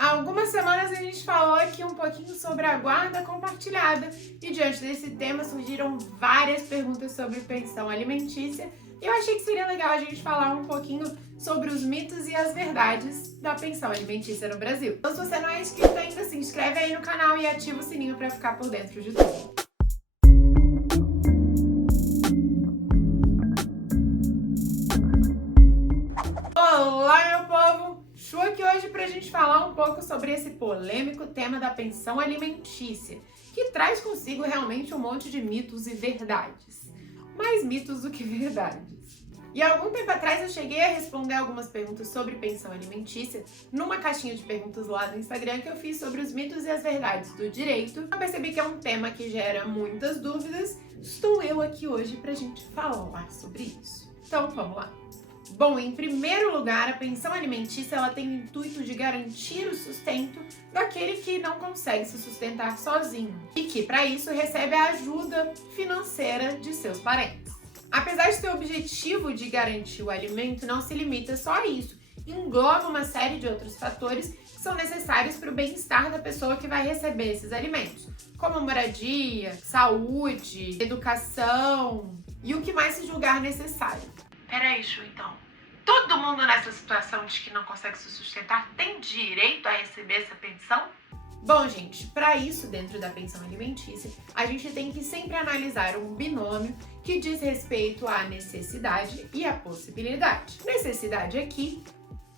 Há algumas semanas a gente falou aqui um pouquinho sobre a guarda compartilhada e diante desse tema surgiram várias perguntas sobre pensão alimentícia e eu achei que seria legal a gente falar um pouquinho sobre os mitos e as verdades da pensão alimentícia no Brasil. Então, se você não é inscrito ainda, se inscreve aí no canal e ativa o sininho para ficar por dentro de tudo. Olá, meu povo! Chu aqui hoje pra gente falar um pouco sobre esse polêmico tema da pensão alimentícia, que traz consigo realmente um monte de mitos e verdades. Mais mitos do que verdades. E há algum tempo atrás eu cheguei a responder algumas perguntas sobre pensão alimentícia numa caixinha de perguntas lá no Instagram que eu fiz sobre os mitos e as verdades do direito. Eu percebi que é um tema que gera muitas dúvidas. Estou eu aqui hoje pra gente falar sobre isso. Então, vamos lá. Bom, em primeiro lugar, a pensão alimentícia ela tem o intuito de garantir o sustento daquele que não consegue se sustentar sozinho e que, para isso, recebe a ajuda financeira de seus parentes. Apesar de ter o objetivo de garantir o alimento, não se limita só a isso. Engloba uma série de outros fatores que são necessários para o bem-estar da pessoa que vai receber esses alimentos, como moradia, saúde, educação e o que mais se julgar necessário. Peraí, Chu, então. Todo mundo nessa situação de que não consegue se sustentar tem direito a receber essa pensão? Bom, gente, para isso, dentro da pensão alimentícia, a gente tem que sempre analisar um binômio que diz respeito à necessidade e à possibilidade. Necessidade aqui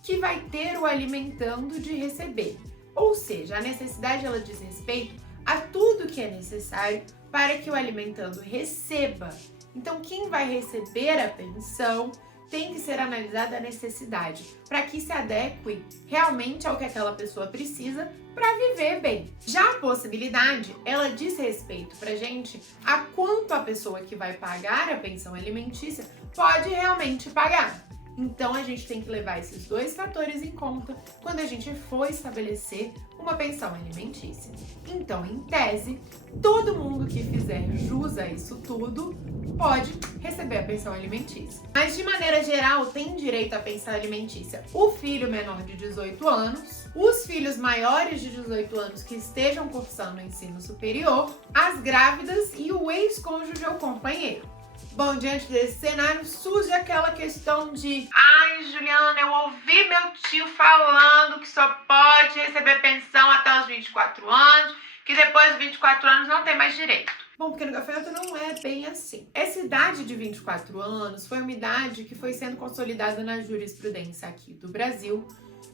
que vai ter o alimentando de receber. Ou seja, a necessidade ela diz respeito a tudo que é necessário para que o alimentando receba. Então, quem vai receber a pensão tem que ser analisada a necessidade, para que se adeque realmente ao que aquela pessoa precisa para viver bem. Já a possibilidade, ela diz respeito pra gente a quanto a pessoa que vai pagar a pensão alimentícia pode realmente pagar. Então, a gente tem que levar esses dois fatores em conta quando a gente for estabelecer uma pensão alimentícia. Então, em tese, todo mundo que fizer jus a isso tudo pode receber a pensão alimentícia. Mas, de maneira geral, tem direito à pensão alimentícia o filho menor de 18 anos, os filhos maiores de 18 anos que estejam cursando o ensino superior, as grávidas e o ex-cônjuge ou companheiro. Bom, diante desse cenário, surge aquela questão de ai, Juliana, eu ouvi meu tio falando que só pode receber pensão até os 24 anos, que depois dos 24 anos não tem mais direito. Bom, porque no gafanhoto não é bem assim. Essa idade de 24 anos foi uma idade que foi sendo consolidada na jurisprudência aqui do Brasil,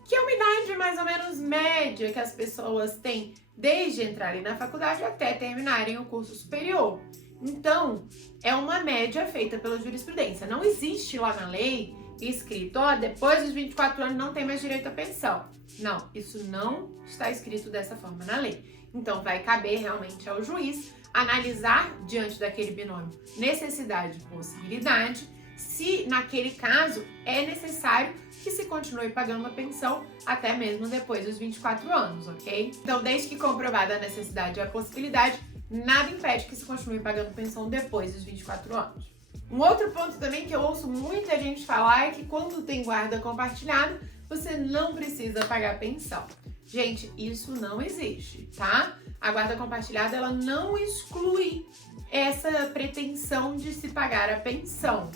que é uma idade mais ou menos média que as pessoas têm desde entrarem na faculdade até terminarem o curso superior. Então, é uma média feita pela jurisprudência. Não existe lá na lei escrito, depois dos 24 anos não tem mais direito à pensão. Não, isso não está escrito dessa forma na lei. Então, vai caber realmente ao juiz analisar diante daquele binômio necessidade e possibilidade, se naquele caso é necessário que se continue pagando a pensão até mesmo depois dos 24 anos, ok? Então, desde que comprovada a necessidade e a possibilidade, nada impede que se continue pagando pensão depois dos 24 anos. Um outro ponto também que eu ouço muita gente falar é que quando tem guarda compartilhada, você não precisa pagar pensão. Gente, isso não existe, tá? A guarda compartilhada, ela não exclui essa pretensão de se pagar a pensão.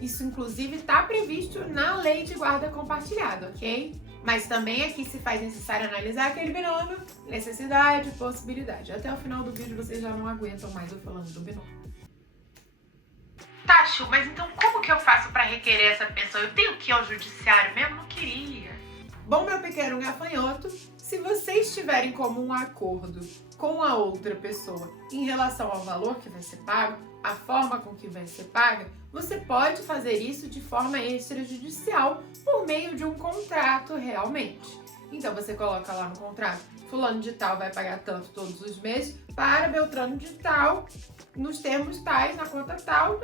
Isso, inclusive, está previsto na lei de guarda compartilhada, ok? Mas também aqui se faz necessário analisar aquele binômio, necessidade e possibilidade. Até o final do vídeo vocês já não aguentam mais eu falando do binômio. Tá, Chu, mas então como que eu faço para requerer essa pensão? Eu tenho que ir ao judiciário mesmo? Não queria. Bom, meu pequeno gafanhoto, se vocês tiverem como um acordo com a outra pessoa em relação ao valor que vai ser pago, a forma com que vai ser paga, você pode fazer isso de forma extrajudicial por meio de um contrato realmente. Então você coloca lá no contrato, fulano de tal vai pagar tanto todos os meses para Beltrano de tal, nos termos tais, na conta tal,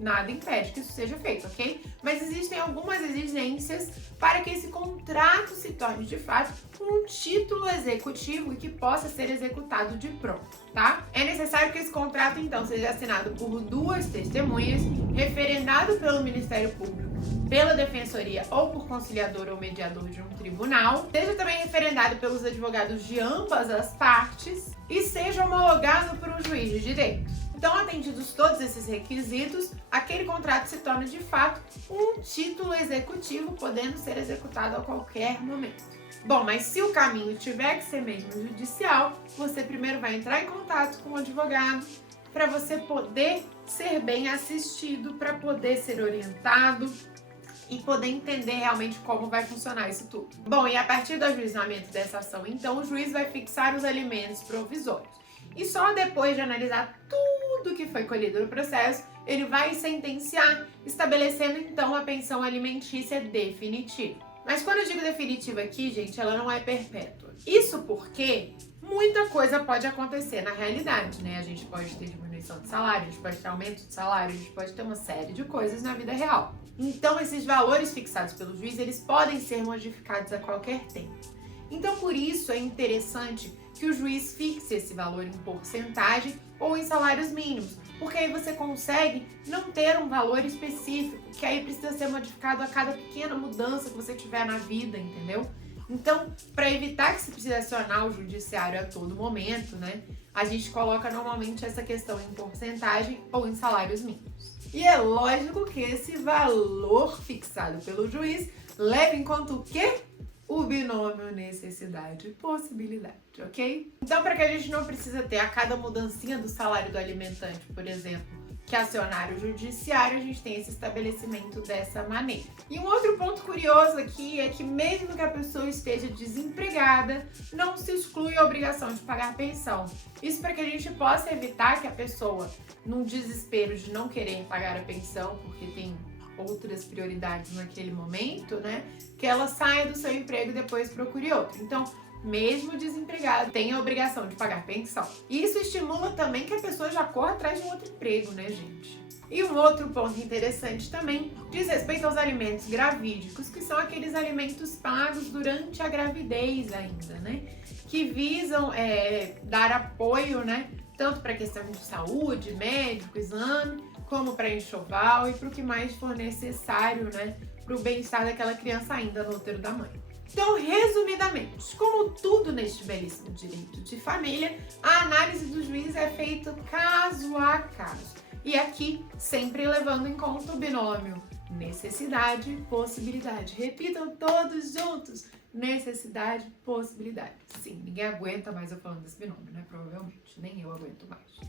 nada impede que isso seja feito, ok? Mas existem algumas exigências para que esse contrato se torne de fato um título executivo e que possa ser executado de pronto, tá? É necessário que esse contrato, então, seja assinado por 2 testemunhas, referendado pelo Ministério Público, pela Defensoria ou por conciliador ou mediador de um tribunal, seja também referendado pelos advogados de ambas as partes e seja homologado por um juiz de direito. Então, atendidos todos esses requisitos, aquele contrato se torna de fato um título executivo, podendo ser executado a qualquer momento. Bom, mas se o caminho tiver que ser mesmo judicial, você primeiro vai entrar em contato com o advogado para você poder ser bem assistido, para poder ser orientado e poder entender realmente como vai funcionar isso tudo. Bom, e a partir do ajuizamento dessa ação, então, o juiz vai fixar os alimentos provisórios. E só depois de analisar tudo que foi colhido no processo, ele vai sentenciar, estabelecendo então a pensão alimentícia definitiva. Mas quando eu digo definitiva aqui, gente, ela não é perpétua. Isso porque muita coisa pode acontecer na realidade, né? A gente pode ter diminuição de salário, a gente pode ter aumento de salário, a gente pode ter uma série de coisas na vida real. Então, esses valores fixados pelo juiz, eles podem ser modificados a qualquer tempo. Então, por isso é interessante que o juiz fixe esse valor em porcentagem ou em salários mínimos, porque aí você consegue não ter um valor específico, que aí precisa ser modificado a cada pequena mudança que você tiver na vida, entendeu? Então, para evitar que se precise acionar o judiciário a todo momento, né, a gente coloca normalmente essa questão em porcentagem ou em salários mínimos. E é lógico que esse valor fixado pelo juiz leva em conta o quê? O binômio necessidade e possibilidade, ok? Então, para que a gente não precisa ter a cada mudancinha do salário do alimentante, por exemplo, que acionar o judiciário, a gente tem esse estabelecimento dessa maneira. E um outro ponto curioso aqui é que mesmo que a pessoa esteja desempregada, não se exclui a obrigação de pagar pensão. Isso para que a gente possa evitar que a pessoa, num desespero de não querer pagar a pensão, porque tem outras prioridades naquele momento, né, que ela saia do seu emprego e depois procure outro. Então, mesmo desempregado, tem a obrigação de pagar pensão. E isso estimula também que a pessoa já corra atrás de um outro emprego, né, gente? E um outro ponto interessante também diz respeito aos alimentos gravídicos, que são aqueles alimentos pagos durante a gravidez ainda, né? Que visam dar apoio, né? Tanto para questão de saúde, médico, exame, como para enxoval e para o que mais for necessário, né? Para o bem-estar daquela criança ainda no útero da mãe. Então, resumidamente, como tudo neste belíssimo direito de família, a análise do juiz é feita caso a caso. E aqui, sempre levando em conta o binômio necessidade e possibilidade. Repitam todos juntos. Necessidade, possibilidade. Sim, ninguém aguenta mais eu falando desse binômio, né? Provavelmente, nem eu aguento mais.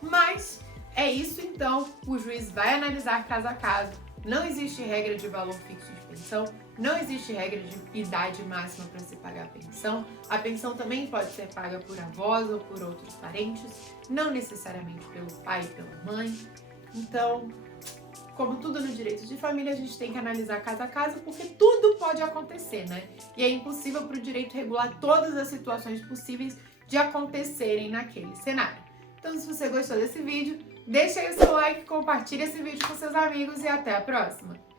Mas é isso então, o juiz vai analisar caso a caso. Não existe regra de valor fixo de pensão, não existe regra de idade máxima para se pagar a pensão. A pensão também pode ser paga por avós ou por outros parentes, não necessariamente pelo pai e pela mãe. Então, como tudo no direito de família, a gente tem que analisar caso a caso, porque tudo pode acontecer, né? E é impossível para o direito regular todas as situações possíveis de acontecerem naquele cenário. Então, se você gostou desse vídeo, deixa aí o seu like, compartilhe esse vídeo com seus amigos e até a próxima!